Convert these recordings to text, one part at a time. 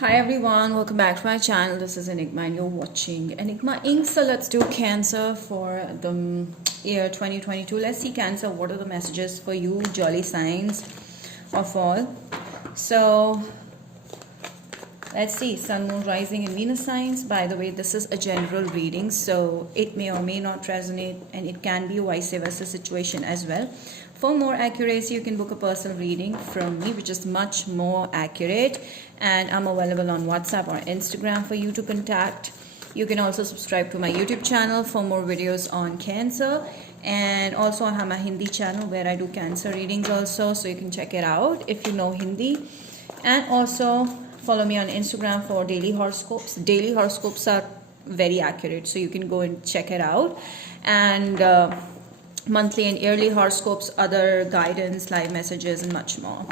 Hi everyone, welcome back to my channel. This is Enigma and you're watching Enigma Inc. So let's do Cancer for the year 2022. Let's see Cancer, what are the messages for you, jolly signs of all. So let's see, Sun, Moon, Rising and Venus signs. By the way, this is a general reading, so it may or may not resonate and it can be a vice versa situation as well. For more accuracy, you can book a personal reading from me, which is much more accurate. And I'm available on WhatsApp or Instagram for you to contact. You can also subscribe to my YouTube channel for more videos on Cancer. And also I have my Hindi channel where I do Cancer readings also. So you can check it out if you know Hindi. And also follow me on Instagram for daily horoscopes. Daily horoscopes are very accurate. So you can go and check it out. And monthly and yearly horoscopes, other guidance, live messages and much more.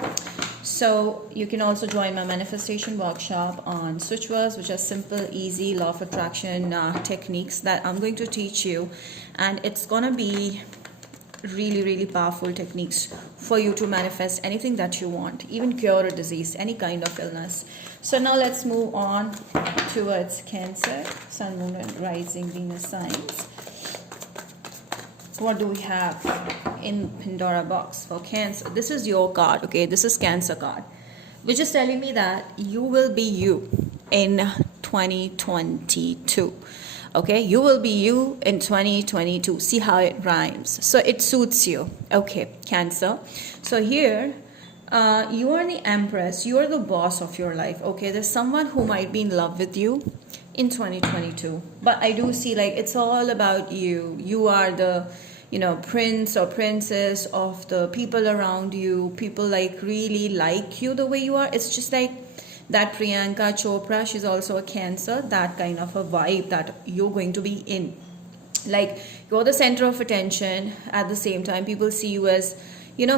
So you can also join my manifestation workshop on switch words, which are simple, easy law of attraction techniques that I'm going to teach you, and it's gonna be really powerful techniques for you to manifest anything that you want, even cure a disease, any kind of illness. So now let's move on towards Cancer, Sun, Moon and Rising Venus signs. What do we have in Pandora box for Cancer? This is your card, okay? This is Cancer card, which is telling me that you will be you in 2022. Okay, you will be you in 2022. See how it rhymes. So it suits you. Okay, Cancer. So here, you are the Empress. You are the boss of your life. Okay, there's someone who might be in love with you in 2022, but I do see like it's all about you. You are the prince or princess of the people around you. People like really like you the way you are. It's just like that Priyanka Chopra, she's also a Cancer, that kind of a vibe that you're going to be in. Like you're the center of attention. At the same time, people see you as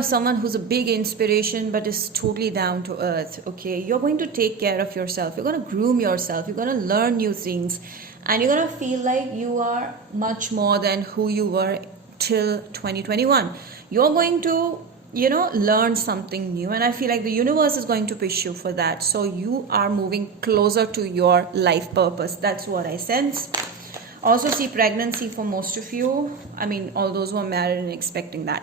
someone who's a big inspiration but is totally down to earth. Okay, you're going to take care of yourself, you're going to groom yourself, you're going to learn new things, and you're going to feel like you are much more than who you were till 2021. You're going to learn something new, and I feel like the universe is going to push you for that. So you are moving closer to your life purpose. That's what I sense. Also see pregnancy for most of you. I mean, all those who are married and expecting that.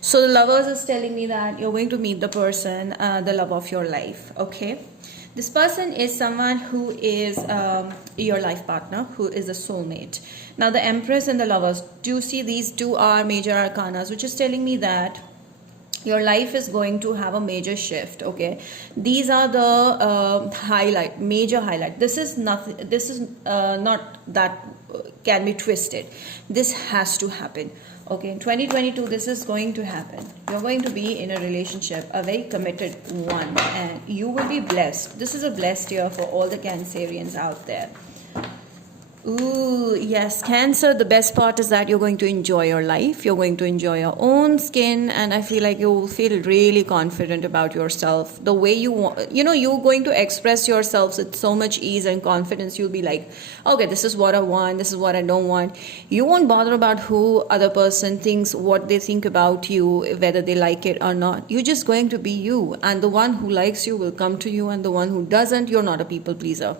So the Lovers is telling me that you're going to meet the person, the love of your life. Okay, this person is someone who is your life partner, who is a soulmate. Now the Empress and the Lovers, do you see these two are major arcanas, which is telling me that your life is going to have a major shift. Okay, these are the major highlight. This is nothing, this is not that can be twisted. This has to happen. Okay, in 2022 this is going to happen. You're going to be in a relationship, a very committed one, and you will be blessed. This is a blessed year for all the Cancerians out there. Ooh, yes, Cancer, the best part is that you're going to enjoy your life. You're going to enjoy your own skin, and I feel like you will feel really confident about yourself. The way you want, you're going to express yourself with so much ease and confidence. You'll be like, okay, this is what I want, this is what I don't want. You won't bother about who other person thinks, what they think about you, whether they like it or not. You're just going to be you, and the one who likes you will come to you, and the one who doesn't, you're not a people pleaser.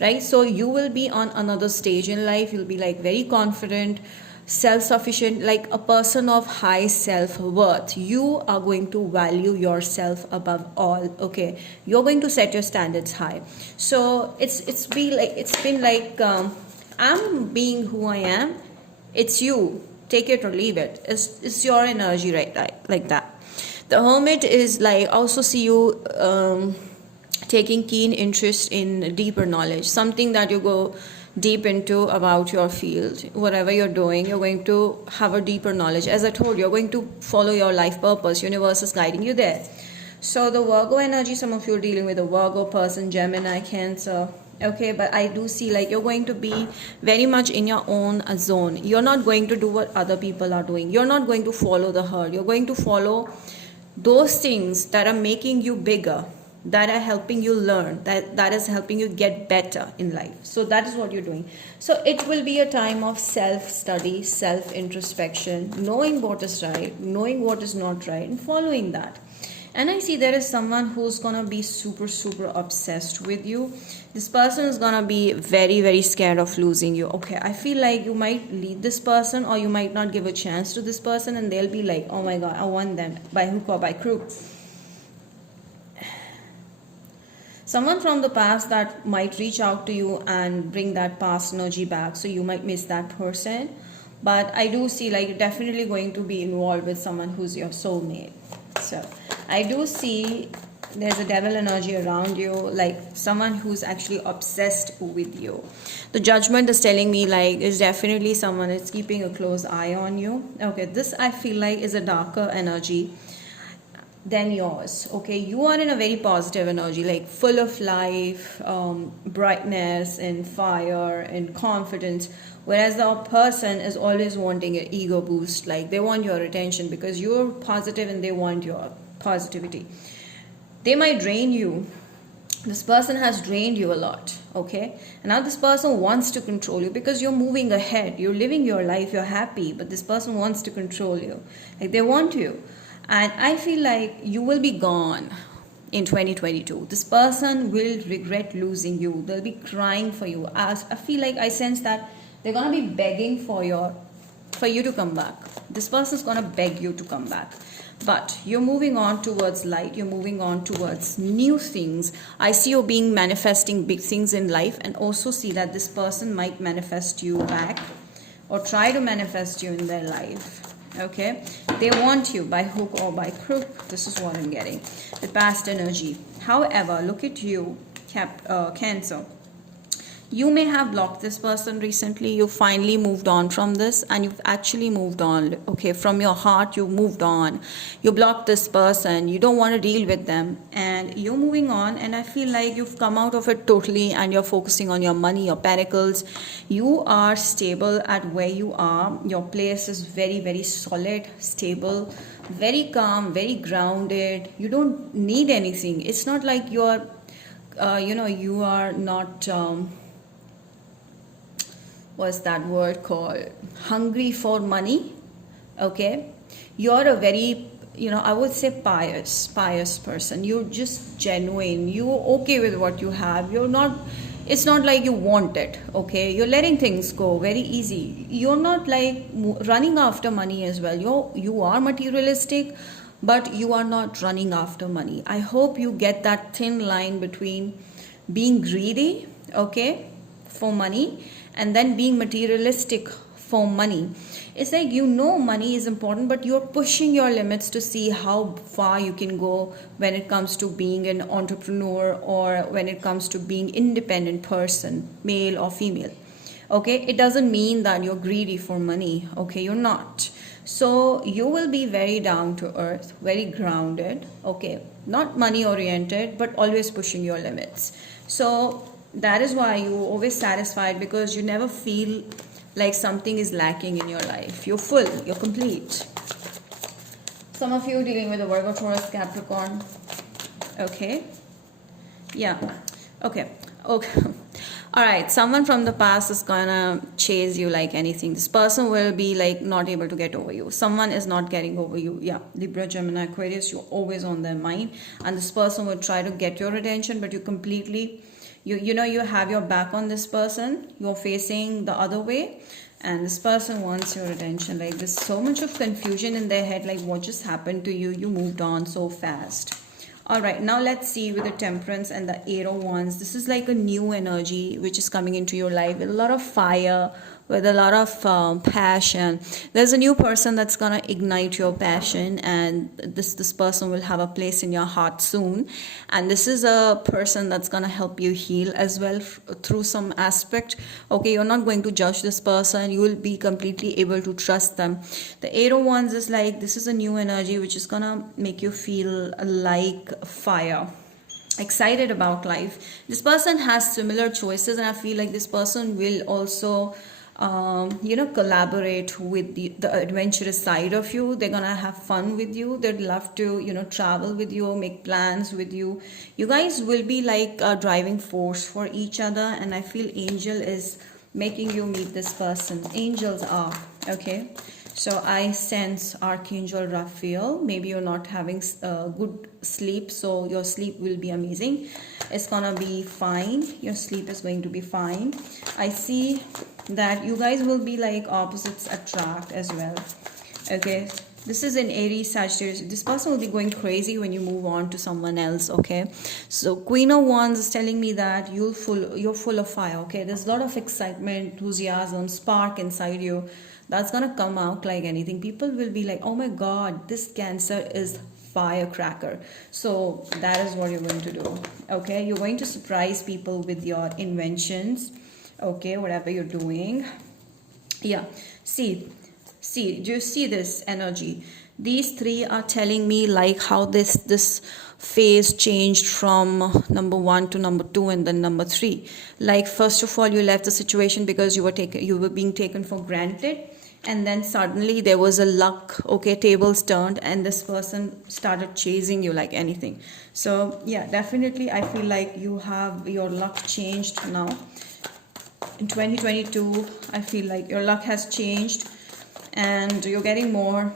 Right? So you will be on another stage in life. You'll be like very confident, self-sufficient, like a person of high self-worth. You are going to value yourself above all. Okay, you're going to set your standards high. So it's been like I'm being who I am. It's you. Take it or leave it. It's your energy, right? Like that. The Hermit is like, also see you taking keen interest in deeper knowledge, something that you go deep into about your field. Whatever you're doing, you're going to have a deeper knowledge. As I told you, you're going to follow your life purpose. Universe is guiding you there. So the Virgo energy, some of you are dealing with a Virgo person, Gemini, Cancer. Okay, but I do see like you're going to be very much in your own zone. You're not going to do what other people are doing. You're not going to follow the herd. You're going to follow those things that are making you bigger, that are helping you learn, that is helping you get better in life. So that is what you're doing. So it will be a time of self-study, self-introspection, knowing what is right, knowing what is not right, and following that. And I see there is someone who's gonna be super super obsessed with you. This person is gonna be very very scared of losing you. Okay, I feel like you might lead this person, or you might not give a chance to this person, and they'll be like, oh my god, I want them by hook or by crook. Someone from the past that might reach out to you and bring that past energy back, so you might miss that person. But I do see like you're definitely going to be involved with someone who's your soulmate. So I do see there's a devil energy around you, like someone who's actually obsessed with you. The judgment is telling me like is definitely someone is keeping a close eye on you. Okay, this I feel like is a darker energy than yours. Okay, you are in a very positive energy, like full of life, brightness and fire and confidence, whereas the person is always wanting an ego boost, like they want your attention because you're positive and they want your positivity. They might drain you. This person has drained you a lot. Okay, and now this person wants to control you because you're moving ahead, you're living your life, you're happy, but this person wants to control you, like they want you. And I feel like you will be gone in 2022. This person will regret losing you. They'll be crying for you. I feel like I sense that they're gonna be begging for you to come back. This person's gonna beg you to come back. But you're moving on towards light. You're moving on towards new things. I see you being manifesting big things in life, and also see that this person might manifest you back or try to manifest you in their life. Okay, they want you by hook or by crook. This is what I'm getting, the past energy. However, look at you, Cancer. You may have blocked this person recently. You finally moved on from this, and you've actually moved on. Okay, from your heart you moved on. You blocked this person, you don't want to deal with them, and you're moving on. And I feel like you've come out of it totally, and you're focusing on your money, your pentacles. You are stable at where you are. Your place is very very solid, stable, very calm, very grounded. You don't need anything. It's not like you're you are not what's that word called, hungry for money. Okay, you're a very, I would say pious person. You're just genuine. You're okay with what you have. You're not, it's not like you want it. Okay, you're letting things go very easy. You're not like running after money as well. You are materialistic, but you are not running after money. I hope you get that thin line between being greedy, okay, for money, and then being materialistic for money. It's like money is important, but you're pushing your limits to see how far you can go when it comes to being an entrepreneur, or when it comes to being independent person, male or female. Okay, it doesn't mean that you're greedy for money. Okay, you're not. So you will be very down to earth, very grounded. Okay, not money oriented, but always pushing your limits. So that is why you're always satisfied, because you never feel like something is lacking in your life. You're full, you're complete. Some of you dealing with a Virgo, Taurus, Capricorn. Okay, yeah, okay. All right, someone from the past is gonna chase you like anything. This person will be like not able to get over you. Someone is not getting over you. Yeah, Libra, Gemini, Aquarius, you're always on their mind, and this person will try to get your attention, but you completely, you have your back on this person. You're facing the other way, and this person wants your attention. Like there's so much of confusion in their head, like what just happened to you? You moved on so fast. All right, now let's see with the Temperance and the Eight of Wands. This is like a new energy which is coming into your life with a lot of fire, with a lot of passion. There's a new person that's gonna ignite your passion, and this person will have a place in your heart soon. And this is a person that's gonna help you heal as well through some aspect. Okay, you're not going to judge this person. You will be completely able to trust them. The Eight of Wands is like, this is a new energy which is gonna make you feel like fire, excited about life. This person has similar choices, and I feel like this person will also collaborate with the adventurous side of you. They're gonna have fun with you. They'd love to travel with you, make plans with you. You guys will be like a driving force for each other, and I feel angel is making you meet this person. Angels are okay. So I sense Archangel Raphael. Maybe you're not having good sleep, so your sleep will be amazing. It's gonna be fine. Your sleep is going to be fine. I see that you guys will be like opposites attract as well. Okay, this is in Aries, Sagittarius. This person will be going crazy when you move on to someone else. Okay, so Queen of Wands is telling me that you're full of fire. Okay, there's a lot of excitement, enthusiasm, spark inside you that's gonna come out like anything. People will be like, oh my god, this Cancer is firecracker. So that is what you're going to do. Okay, you're going to surprise people with your inventions. Okay, whatever you're doing. Yeah, see, do you see this energy? These three are telling me like how this phase changed from number 1 to number 2 and then number 3. Like first of all, you left the situation because you were being taken for granted, and then suddenly there was a luck. Okay, tables turned and this person started chasing you like anything. So yeah, definitely I feel like you have your luck changed now. In 2022, I feel like your luck has changed and you're getting more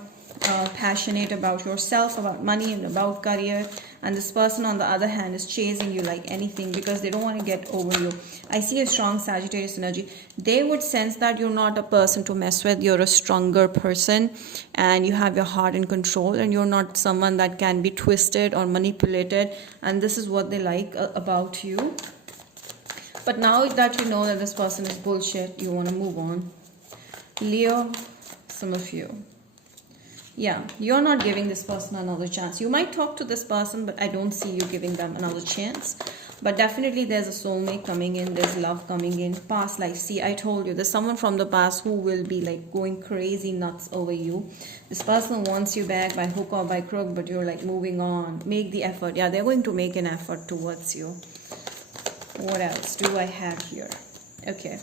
passionate about yourself, about money and about career. And this person on the other hand is chasing you like anything because they don't want to get over you. I see a strong Sagittarius energy. They would sense that you're not a person to mess with. You're a stronger person and you have your heart in control, and you're not someone that can be twisted or manipulated. And this is what they like about you. But now that you know that this person is bullshit, you want to move on. Leo, some of you. Yeah, you're not giving this person another chance. You might talk to this person, but I don't see you giving them another chance. But definitely there's a soulmate coming in. There's love coming in. Past life. See, I told you, there's someone from the past who will be like going crazy nuts over you. This person wants you back by hook or by crook, but you're like moving on. Make the effort. Yeah, they're going to make an effort towards you. What else do I have here? Okay.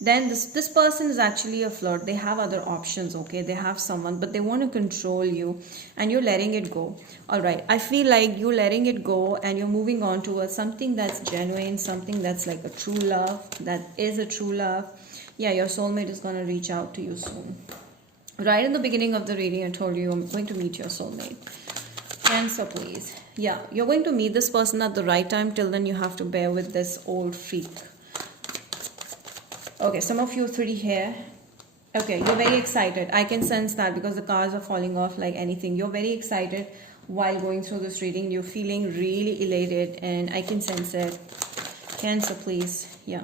Then this person is actually a flirt. They have other options. Okay, they have someone, but they want to control you and you're letting it go. All right, I feel like you're letting it go and you're moving on towards something that's genuine, something that's like a true love, that is a true love. Yeah, your soulmate is going to reach out to you soon. Right in the beginning of the reading, I told you I'm going to meet your soulmate. Cancer, please. Yeah, you're going to meet this person at the right time. Till then, you have to bear with this old freak. Okay, some of you 3 here. Okay, you're very excited. I can sense that because the cards are falling off like anything. You're very excited while going through this reading. You're feeling really elated and I can sense it. Cancer, please. Yeah.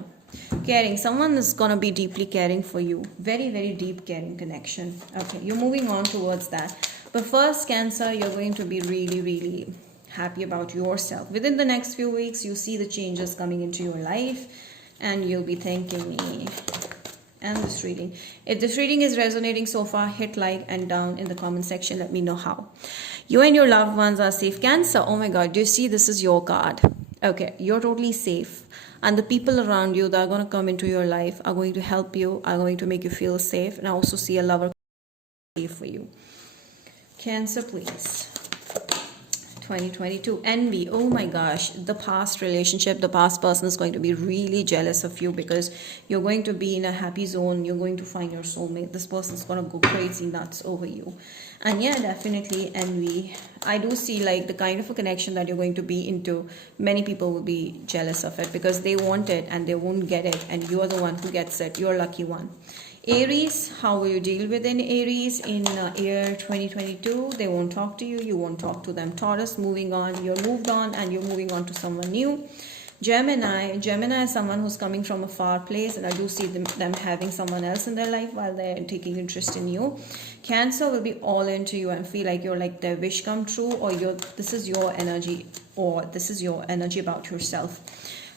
Caring. Someone is going to be deeply caring for you. Very, very deep caring connection. Okay, you're moving on towards that. But first, Cancer, you're going to be really, really happy about yourself. Within the next few weeks, you see the changes coming into your life. And you'll be thanking me. And this reading. If this reading is resonating so far, hit like and down in the comment section. Let me know how. You and your loved ones are safe. Cancer, oh my God, do you see this is your card? Okay, you're totally safe. And the people around you that are going to come into your life are going to help you, are going to make you feel safe. And I also see a lover safe for you. Cancer, please. 2022. Envy. Oh my gosh, the past relationship, the past person is going to be really jealous of you because you're going to be in a happy zone. You're going to find your soulmate. This person's going to go crazy nuts over you. And yeah, definitely envy. I do see like the kind of a connection that you're going to be into. Many people will be jealous of it because they want it and they won't get it. And you're the one who gets it. You're a lucky one. Aries, how will you deal with an Aries in year 2022? They won't talk to you. You won't talk to them. Taurus, moving on. You're moved on and you're moving on to someone new. Gemini. Gemini is someone who's coming from a far place, and I do see them having someone else in their life while they're taking interest in you. Cancer will be all into you and feel like you're like their wish come true, or this is your energy, or this is your energy about yourself.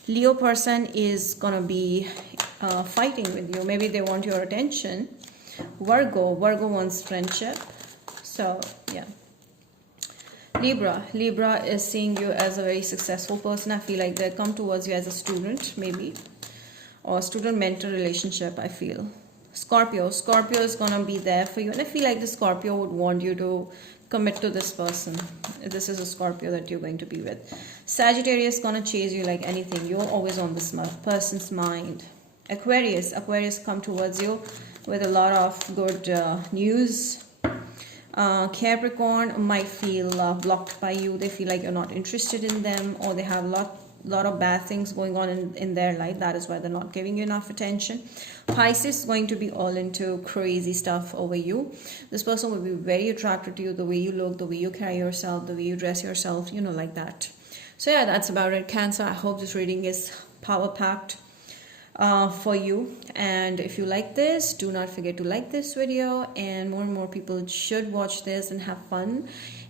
Leo person is gonna be fighting with you. Maybe they want your attention. Virgo wants friendship. So yeah. Libra is seeing you as a very successful person. I feel like they come towards you as a student, maybe, or student-mentor relationship, I feel. Scorpio is gonna be there for you, and I feel like the Scorpio would want you to commit to this person. This is a Scorpio that you're going to be with. Sagittarius is gonna chase you like anything. You're always on this person's mind. Aquarius come towards you with a lot of good news. Capricorn might feel blocked by you. They feel like you're not interested in them, or they have a lot of bad things going on in their life. That is why they're not giving you enough attention. Pisces is going to be all into crazy stuff over you. This person will be very attracted to you, the way you look, the way you carry yourself, the way you dress yourself, like that. So yeah, that's about it, Cancer. I hope this reading is power packed for you, and if you like this, do not forget to like this video, and more people should watch this and have fun,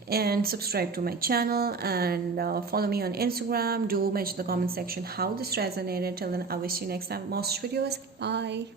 and subscribe to my channel, and follow me on Instagram. Do mention in the comment section how this resonated. Till then, I wish you next time most videos. Bye.